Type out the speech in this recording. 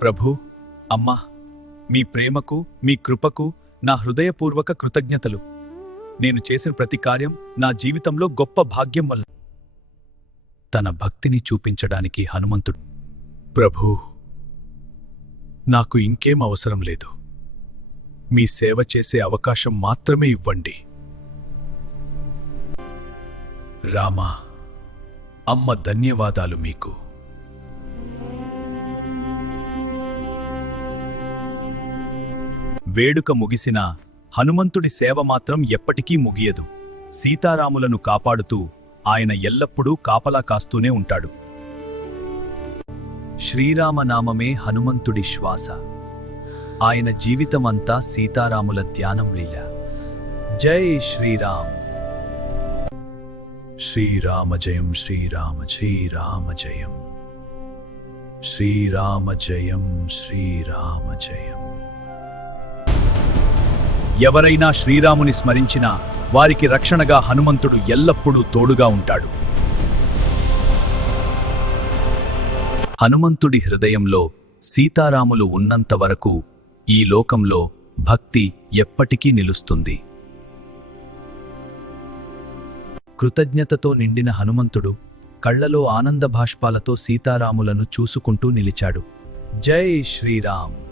ప్రభూ, అమ్మా, మీ ప్రేమకు, మీ కృపకు నా హృదయపూర్వక కృతజ్ఞతలు. నేను చేసిన ప్రతి కార్యం నా జీవితంలో గొప్ప భాగ్యం వల్ల. తన భక్తిని చూపించడానికి హనుమంతుడు, ప్రభూ, నాకు ఇంకేం అవసరం లేదు. మీ సేవ చేసే అవకాశం మాత్రమే ఇవ్వండి. రామా, అమ్మ, ధన్యవాదాలు మీకు. వేడుక ముగిసినా హనుమంతుడి సేవ మాత్రం ఎప్పటికీ ముగియదు. సీతారాములను కాపాడుతూ ఆయన ఎల్లప్పుడూ కాపలా కాస్తూనే ఉంటాడు. శ్రీరామనామమే హనుమంతుడి శ్వాస. ఆయన జీవితమంతా సీతారాముల ధ్యానం లీల. జై శ్రీరామ్. శ్రీరామ జయం, శ్రీరామ శ్రీరామ జయం, శ్రీరామ జయం, శ్రీరామ జయం. ఎవరైనా శ్రీరాముని స్మరించినా వారికి రక్షణగా హనుమంతుడు ఎల్లప్పుడూ తోడుగా ఉంటాడు. హనుమంతుడి హృదయంలో సీతారాములు ఉన్నంత వరకు ఈ లోకంలో భక్తి ఎప్పటికీ నిలుస్తుంది. కృతజ్ఞతతో నిండిన హనుమంతుడు కళ్లలో ఆనంద భాష్పాలతో సీతారాములను చూసుకుంటూ నిలిచాడు. జై శ్రీరామ్.